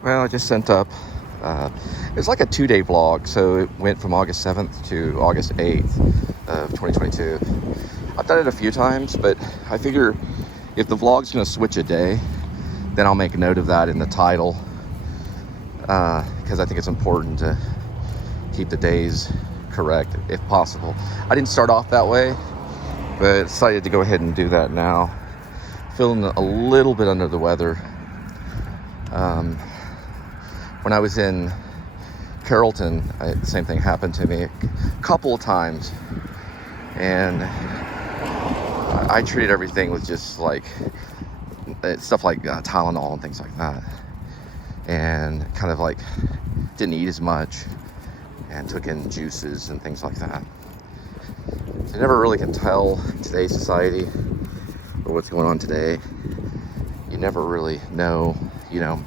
Well, I just sent up, it's like a 2-day vlog, so it went from August 7th to August 8th of 2022. I've done it a few times, but I figure if the vlog's gonna switch a day, then I'll make a note of that in the title, because I think it's important to keep the days correct if possible. I didn't start off that way, but decided to go ahead and do that now. Feeling a little bit under the weather. When I was in Carrollton, the same thing happened to me a couple of times, and I treated everything with just like stuff like Tylenol and things like that, and kind of like didn't eat as much and took in juices and things like that. You never really can tell in today's society or what's going on today. You never really know, you know.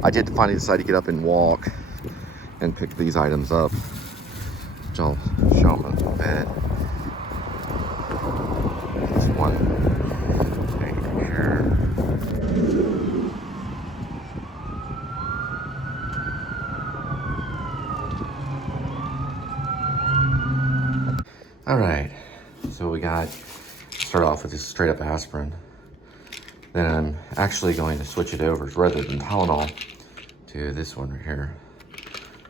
I did finally decide to get up and walk and pick these items up, which I'll show them in a bit. This one right here. All right, so we got, start off with just straight up aspirin. Then I'm actually going to switch it over rather than Tylenol to this one right here.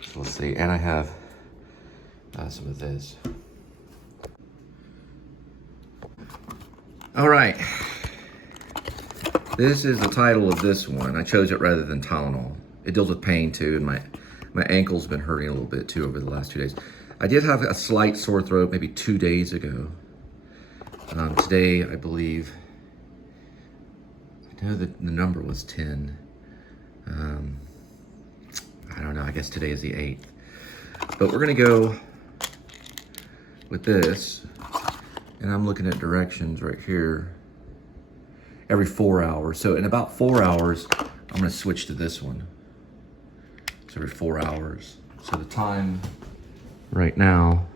So let's see, and I have some of this. All right, this is the title of this one. I chose it rather than Tylenol. It deals with pain too, and my ankle's been hurting a little bit too over the last 2 days. I did have a slight sore throat maybe 2 days ago. Today, I believe, I know that the number was 10. I don't know, I guess today is the 8th. But we're gonna go with this, and I'm looking at directions right here, every 4 hours. So in about 4 hours, I'm gonna switch to this one. So every 4 hours. So the time right now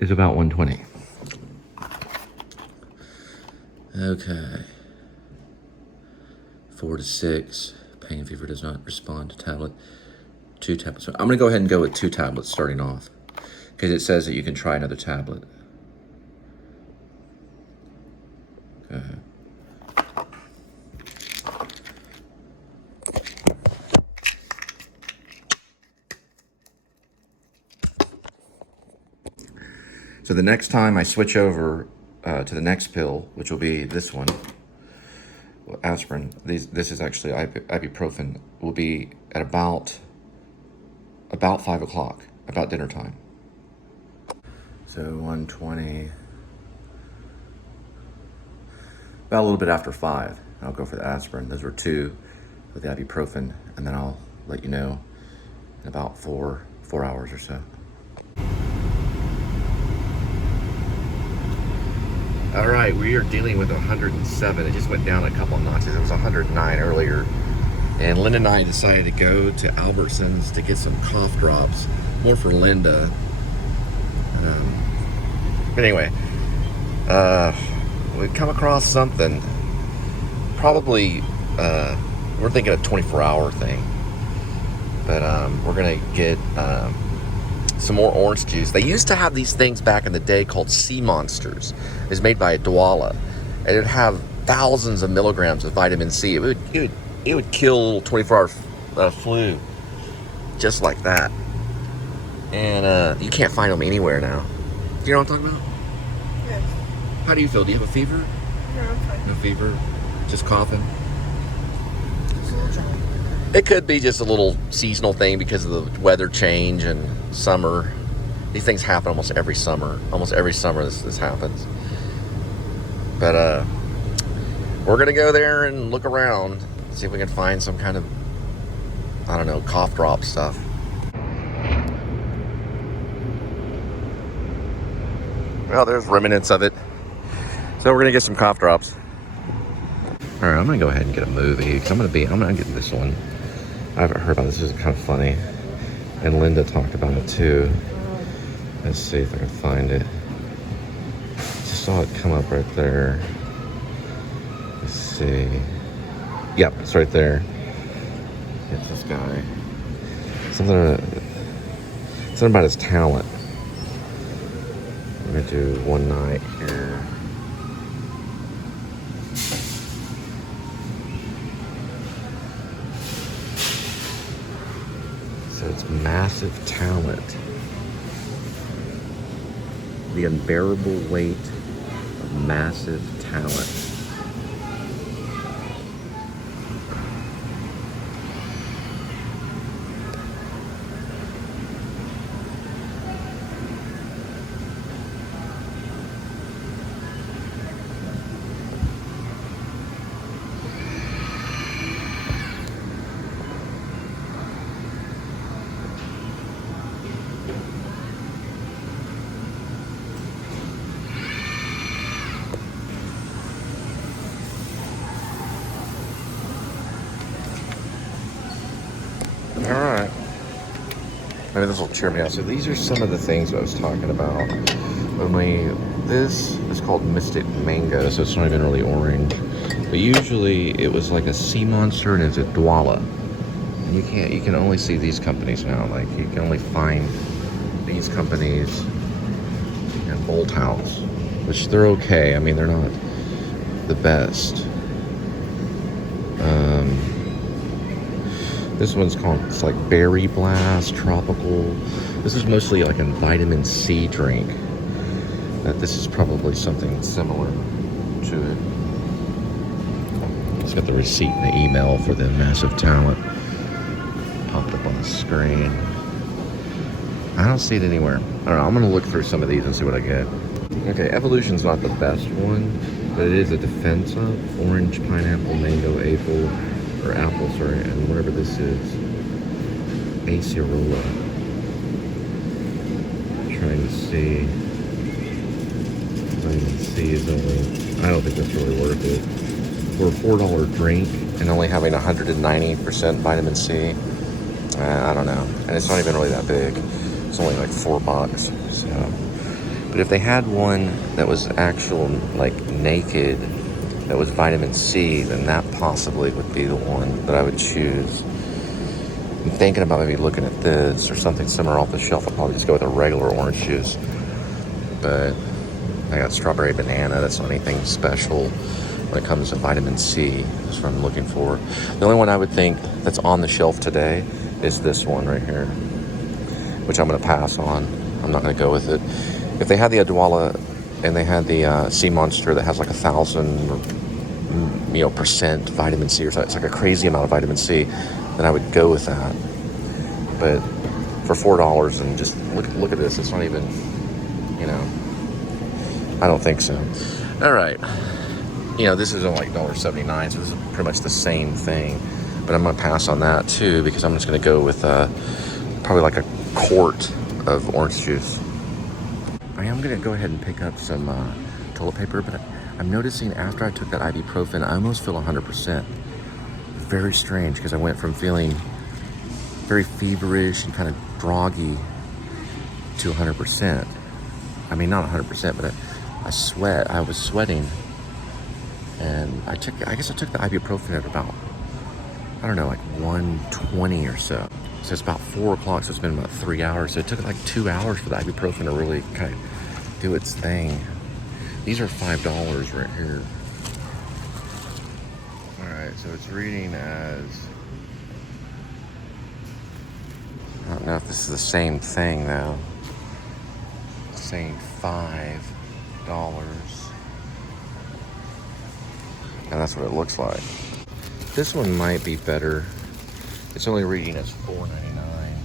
is about 1:20. Okay. 4 to 6. Pain fever does not respond to tablet. 2 tablets. I'm gonna go ahead and go with 2 tablets starting off, because it says that you can try another tablet. Okay. So the next time I switch over to the next pill, which will be this one, aspirin, this is actually ibuprofen, will be at about 5 o'clock, about dinner time. So 1:20, about a little bit after 5, I'll go for the aspirin. Those were 2 with the ibuprofen, and then I'll let you know in about 4 hours or so. All right, we are dealing with 107. It just went down a couple notches. It was 109 earlier. And Linda and I decided to go to Albertsons to get some cough drops, more for Linda. But anyway, we come across something. Probably, we're thinking a 24-hour thing. But we're gonna get some more orange juice. They used to have these things back in the day called Sea Monsters. It was made by Drooble, and it would have thousands of milligrams of vitamin C. It would kill 24-hour flu, just like that. And you can't find them anywhere now. Do you know what I'm talking about? Yes. How do you feel? Do you have a fever? No, I'm fine. No fever? Just coughing? Just a little dry. It could be just a little seasonal thing because of the weather change and summer. These things happen almost every summer. Almost every summer this happens. But we're gonna go there and look around, see if we can find some kind of, I don't know, cough drop stuff. Well, there's remnants of it. So we're gonna get some cough drops. All right, I'm gonna go ahead and get a movie because I'm gonna get this one. I haven't heard about this. This is kind of funny. And Linda talked about it too. Let's see if I can find it. Just saw it come up right there. see. Yep, it's right there. It's this guy. Something about his talent. I'm gonna do one night here. So it's massive talent. The unbearable weight of massive talent. Alright. Maybe this will cheer me up. So these are some of the things I was talking about. Only this is called Mystic Mango, so it's not even really orange. But usually it was like a sea monster and it's a Dwala. And you can only see these companies now. Like you can only find these companies and Bolt House, which they're okay. I mean, they're not the best. This one's called, it's like Berry Blast, Tropical. This is mostly like a vitamin C drink. This is probably something similar to it. It's got the receipt and the email for the massive talent. Popped up on the screen. I don't see it anywhere. I don't know, I'm gonna look through some of these and see what I get. Okay, Evolution's not the best one, but it is a defensive. Orange, pineapple, mango, apple, sorry, and whatever this is. Acerola. Trying to see. Vitamin C is only, I don't think that's really worth it. For a $4 drink and only having 190% vitamin C, I don't know. And it's not even really that big. It's only like $4. So, but if they had one that was actual, like naked, that was vitamin C, then that possibly would be the one that I would choose. I'm thinking about maybe looking at this or something similar off the shelf. I'll probably just go with a regular orange juice. But I got strawberry banana. That's not anything special when it comes to vitamin C. That's what I'm looking for. The only one I would think that's on the shelf today is this one right here, which I'm going to pass on. I'm not going to go with it. If they had the Adwala and they had the Sea Monster that has like 1,000 percent vitamin C or something, it's like a crazy amount of vitamin C, then I would go with that. But for $4 and just look at this, it's not even, I don't think so. All right, this is only like $1.79, so this is pretty much the same thing. But I'm gonna pass on that too because I'm just gonna go with probably like a quart of orange juice. I am gonna go ahead and pick up some toilet paper, but I'm noticing after I took that ibuprofen, I almost feel 100%. Very strange because I went from feeling very feverish and kind of groggy to 100%. I mean, not 100%, but I was sweating, and I guess I took the ibuprofen at about, I don't know, like 1:20 or so. So it's about 4 o'clock, so it's been about 3 hours. So it took like 2 hours for the ibuprofen to really kind of do its thing. These are $5 right here. All right, so it's reading as, I don't know if this is the same thing though. It's saying $5. And that's what it looks like. This one might be better. It's only reading as $4.99.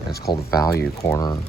And it's called Value Corner.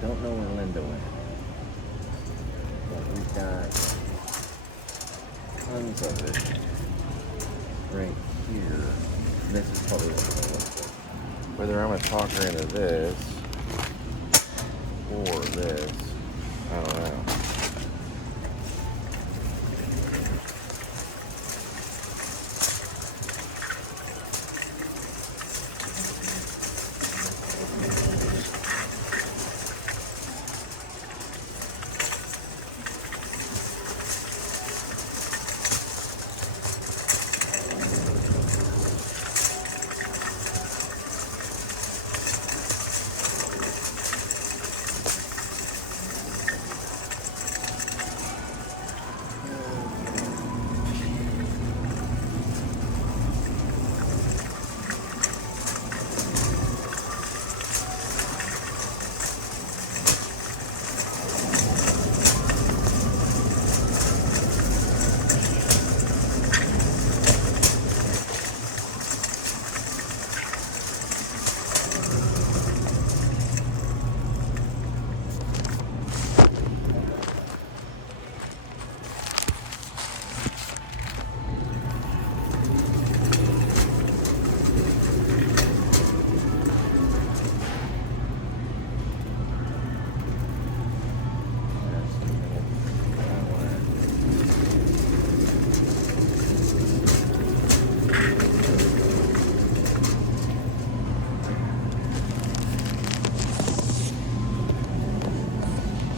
Don't know where Linda went. But we've got tons of it right here. This is probably what we're going to look for. Whether I'm going to talk her into this or this, I don't know.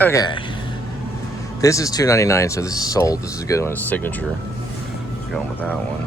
Okay, this is $2.99, so this is sold. This is a good one. It's signature. Going with that one.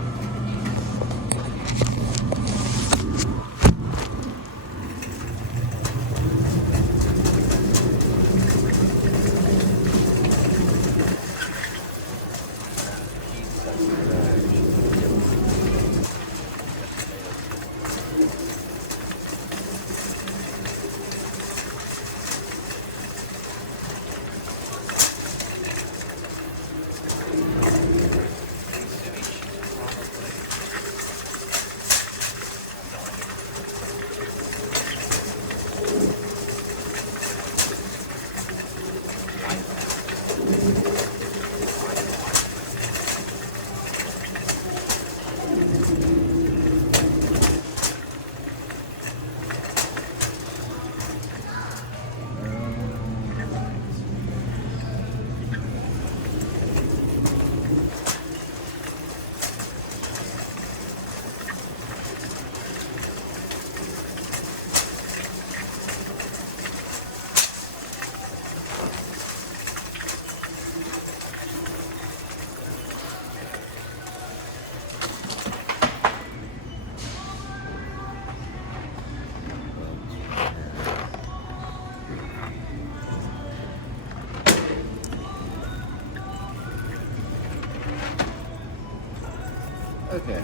Okay.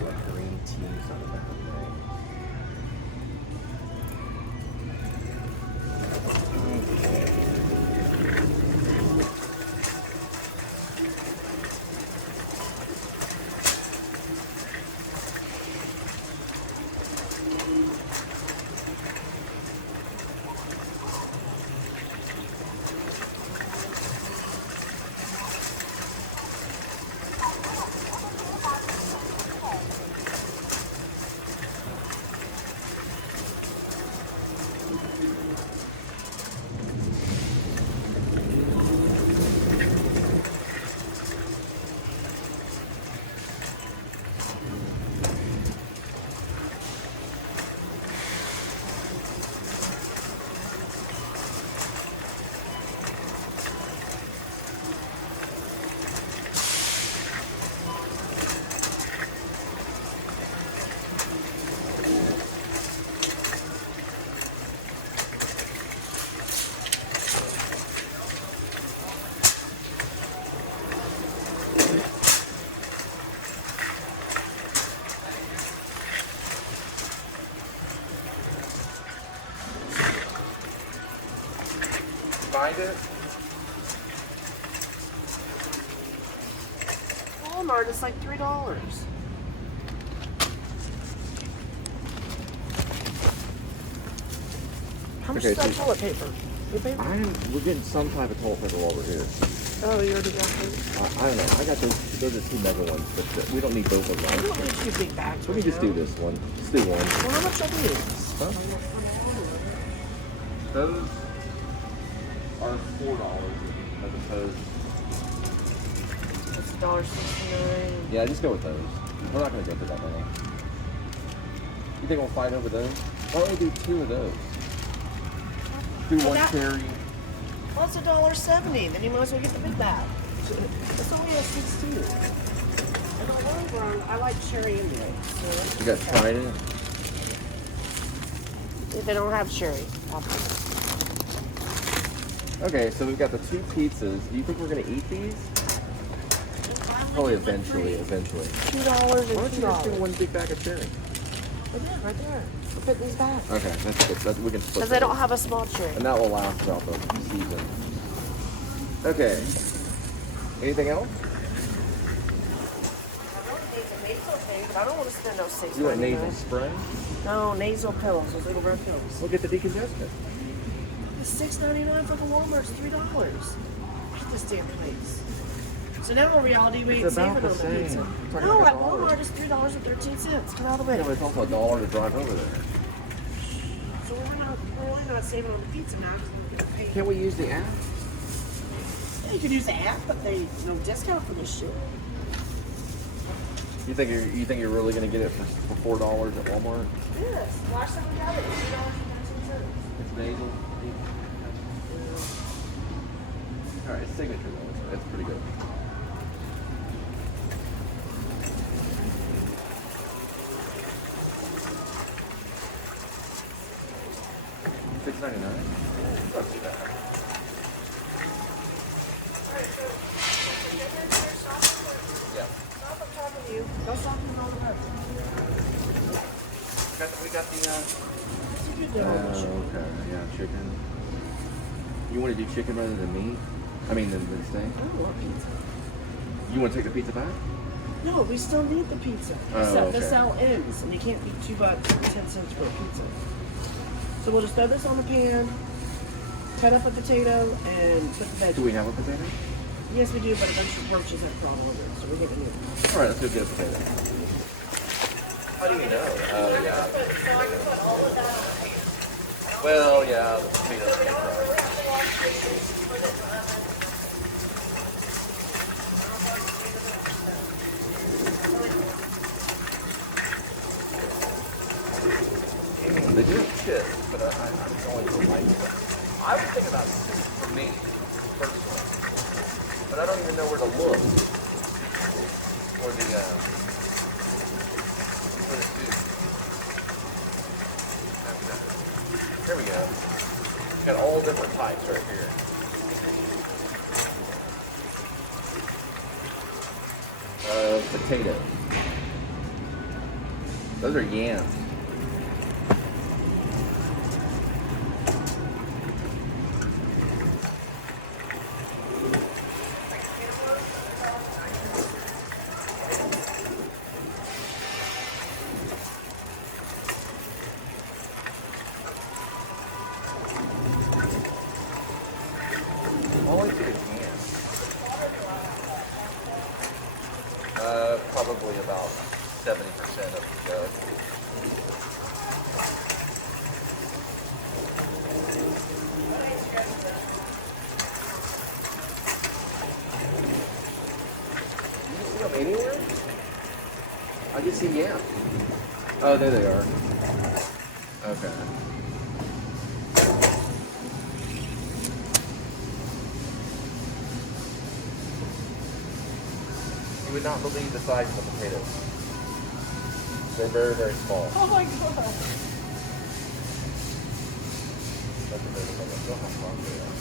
Like green teas on the back of the Find it? Walmart is like $3. How much Okay, is that so- toilet paper? Your paper? We're getting some type of toilet paper while we're here. Oh, you already got those? I don't know. I got those. Those are 2 mega ones, but we don't need both of I them. don't need 2 big bags. Let me right just now. do this one. Just do one. Well, how much are these? Huh? Those are $4 as opposed. That's $1.69. Yeah, just go with those. We're not going to go through that many. You think we'll fight over those? Why don't we do 2 of those? Do Well, one that- cherry. Well, it's $1.70. Then you might as well get the big bag. It's only a 16. And the long run, I like cherry anyway. So You got Trident. they don't have cherry. Okay, so we've got the 2 pizzas. Do you think we're going to eat these? Probably eventually. $2 and Why don't you just do $2. one big bag of cherry? Right there. We'll fit these bags. Okay, that's good. We can split Because they don't those. have a small cherry. And that will last throughout the season. Okay. Anything else? I really need the nasal thing, but I don't want to spend those $6.99. You want nasal spray? No, nasal pills. Those little red pills. We'll get the decongestant. It's $6.99 for the Walmart's $3. I hate this damn place. So now in reality, we ain't It's about saving the on the same. pizza. It's like No, like at $1. Walmart it's $3.13. Come out of the Yeah, way. but it's also $1 to drive over there. So we're really not saving on the pizza now. 'Cause we're gonna pay. Can't we use the app? Yeah, you could use the app, but they no discount for this shit. You think you're really gonna get it for $4 at Walmart? Yes. Last time we got it, $3.13. It's nasal. All right, it's signature though. That's pretty good. $6.99. Not too bad. Alright, so Yeah. stop on top of you. Go shopping all the rest. We got the. You do all the shit. Okay. Yeah, chicken. You want to do chicken rather than meat? I mean, than steak. I don't want pizza. You want to take the pizza back? No, we still need the pizza. Oh, The okay. sale ends, and you can't be $2.10 for a pizza. So we'll just throw this on the pan, cut up a potato, and put the veggies. Do we have a potato? Yes, we do, but a bunch of roaches have crawled over it, so we're getting new. All right, let's go get a potato. How do you know? Oh, yeah. So I can put all of that on the pan. Well, yeah, the potatoes can fry. They do have chips, but I'm going to like them. I was thinking about soup for me, personally. But I don't even know where to look for the soup. Here we go. Got all different types right here. Potatoes. Those are yams. All I see is yams. Probably about 70% of the jug. You see them anywhere? I just see yams. Oh, there they are. Okay. You would not believe the size of the potatoes. They're very, very small. Oh my god. That's amazing. I don't know how strong they are.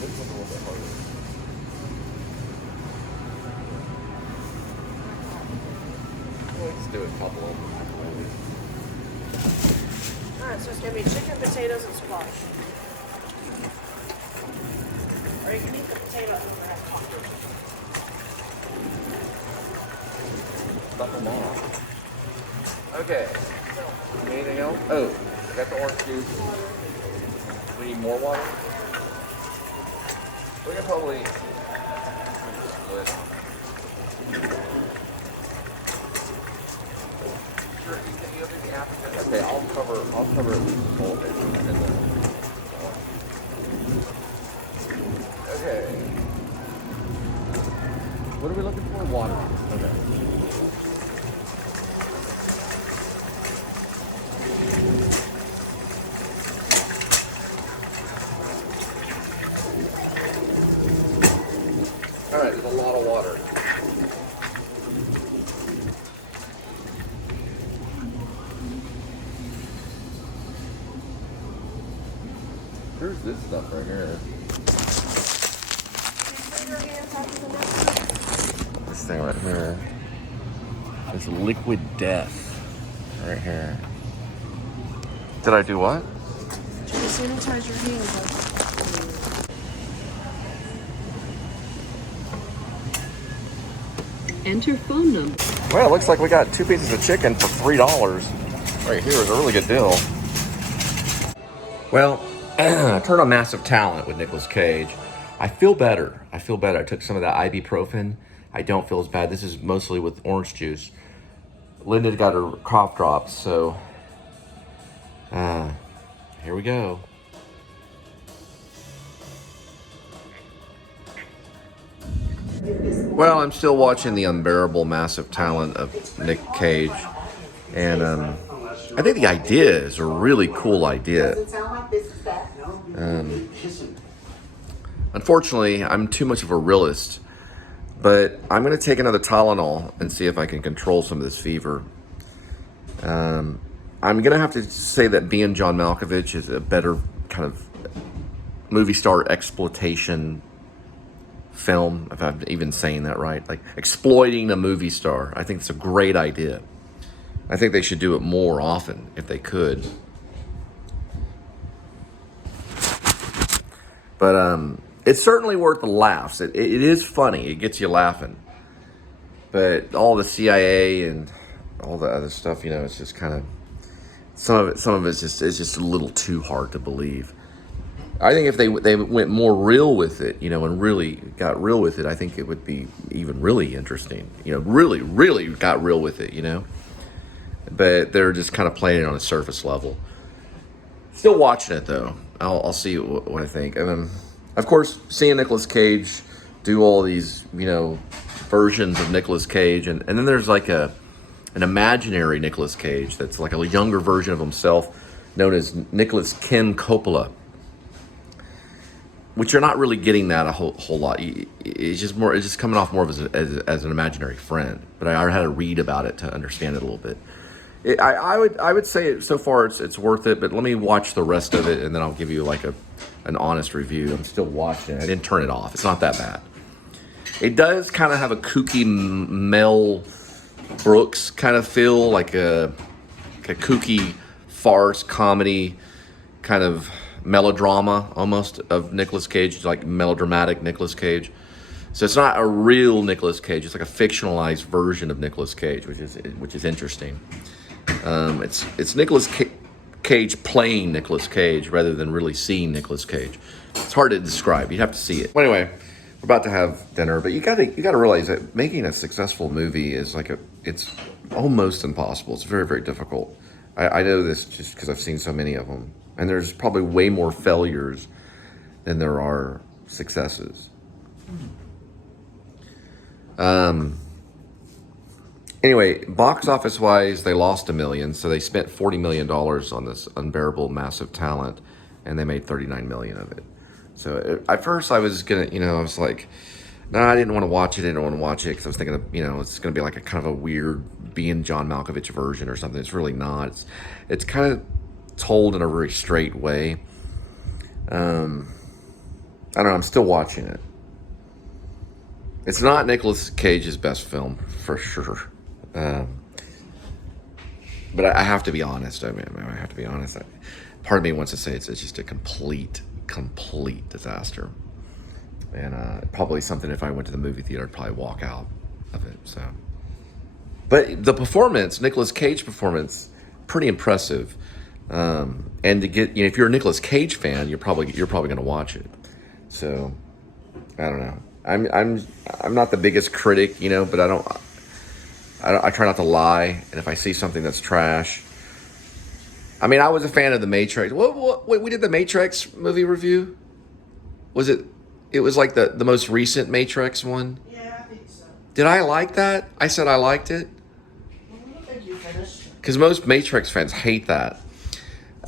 This one's a little bit harder. Well, let's do a couple of them. Alright, so it's gonna be chicken, potatoes, and squash. Or you can eat the potatoes and have cockroaches. Stuff them all. Okay. Anything else? Oh, I got the orange juice. We need more water. We can probably split. Sure, you'll do the afternoon. Okay, I'll cover at least the whole thing. Okay. What are we looking for? Water. Okay. All right, there's a lot of water. Here's this stuff right here. This thing right here. It's liquid death right here. Did I do what? Try to sanitize your hands. Enter phone number. Well, it looks like we got 2 pieces of chicken for $3. Right here is a really good deal. Well, I turned on Massive Talent with Nicolas Cage. I feel better. I took some of that ibuprofen. I don't feel as bad. This is mostly with orange juice. Linda got her cough drops, so here we go. Well, I'm still watching the Unbearable Massive Talent of Nick Cage, and I think the idea is a really cool idea. Unfortunately, I'm too much of a realist, but I'm going to take another Tylenol and see if I can control some of this fever. I'm going to have to say that being John Malkovich is a better kind of movie star exploitation film, if I'm even saying that right. Like exploiting a movie star. I think it's a great idea. I think they should do it more often if they could. But it's certainly worth the laughs. It is funny. It gets you laughing. But all the CIA and all the other stuff, you know, it's just kind of some of it's just a little too hard to believe. I think if they went more real with it, you know, and really got real with it, I think it would be even really interesting. You know, really got real with it, you know. But they're just kind of playing it on a surface level. Still watching it though. I'll see what I think. And then, of course, seeing Nicolas Cage do all these, you know, versions of Nicolas Cage, and then there's like an imaginary Nicolas Cage that's like a younger version of himself, known as Nicolas Ken Coppola. Which you're not really getting that a whole lot. It's just coming off more of as an imaginary friend. But I had to read about it to understand it a little bit. I would say so far it's worth it. But let me watch the rest of it, and then I'll give you like an honest review. I'm still watching it. I didn't turn it off. It's not that bad. It does kind of have a kooky Mel Brooks kind of feel, like a kooky farce comedy kind of melodrama almost of Nicolas Cage, like melodramatic Nicolas Cage. So it's not a real Nicolas Cage. It's like a fictionalized version of Nicolas Cage, which is interesting. It's Nicolas Cage playing Nicolas Cage rather than really seeing Nicolas Cage. It's hard to describe. You'd have to see it. Well, anyway, we're about to have dinner, but you got to realize that making a successful movie is it's almost impossible. It's very, very difficult. I know this just because I've seen so many of them. And there's probably way more failures than there are successes. Anyway, box office wise, they lost $1 million, so they spent $40 million on this Unbearable Massive Talent, and they made $39 million of it. So at first I was gonna, I was like, no, I didn't want to watch it. Because I was thinking, it's gonna be like a kind of a weird being John Malkovich version or something. It's really not. It's kind of told in a very straight way. I don't know, I'm still watching it. It's not Nicolas Cage's best film, for sure. But I have to be honest. I have to be honest. Part of me wants to say it's just a complete disaster. And probably something, if I went to the movie theater, I'd probably walk out of it. So, but the performance, Nicolas Cage performance, pretty impressive. And to get, if you're a Nicolas Cage fan, you're probably going to watch it. So I don't know. I'm not the biggest critic, but I try not to lie. And if I see something that's trash, I mean, I was a fan of The Matrix. Wait, we did the Matrix movie review? Was it? It was like the most recent Matrix one? Yeah, I think so. Did I like that? I said I liked it? I don't think you finished. Because most Matrix fans hate that.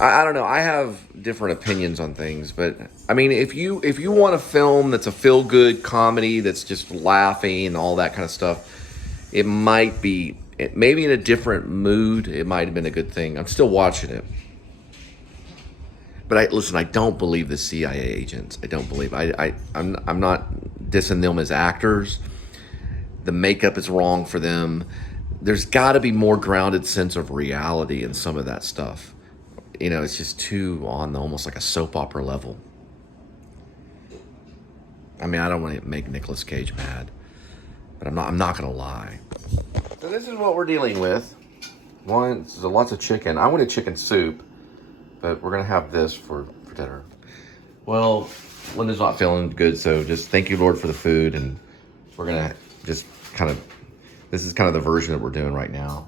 I don't know. I have different opinions on things, but I mean, if you want a film that's a feel-good comedy that's just laughing and all that kind of stuff, it might be, maybe in a different mood, it might have been a good thing. I'm still watching it. But listen, I don't believe the CIA agents. I don't believe. I'm not dissing them as actors. The makeup is wrong for them. There's got to be more grounded sense of reality in some of that stuff. It's just too on almost like a soap opera level. I mean, I don't want to make Nicolas Cage mad, but I'm not gonna lie. So this is what we're dealing with. One, there's lots of chicken. I wanted chicken soup, but we're gonna have this for dinner. Well, Linda's not feeling good, so just thank you, Lord, for the food, and we're gonna just this is kind of the version that we're doing right now.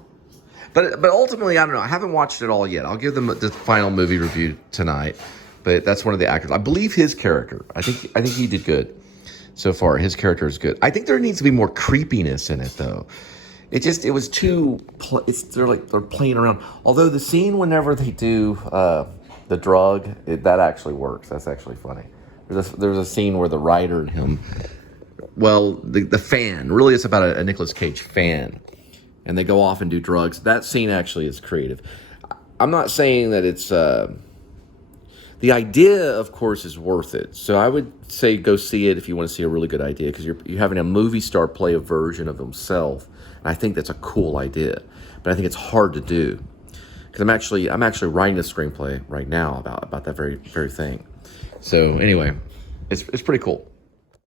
But ultimately, I don't know. I haven't watched it all yet. I'll give them the final movie review tonight. But that's one of the actors. I believe his character. I think he did good so far. His character is good. I think there needs to be more creepiness in it, though. It was too. They're playing around. Although the scene whenever they do the drug, that actually works. That's actually funny. There's a scene where the writer and him. Well, the fan. Really, it's about a Nicolas Cage fan. And they go off and do drugs. That scene actually is creative. I'm not saying that it's... the idea, of course, is worth it. So I would say go see it if you want to see a really good idea, because you're having a movie star play a version of himself. And I think that's a cool idea. But I think it's hard to do. Because I'm actually writing a screenplay right now about that very thing. So anyway, it's pretty cool.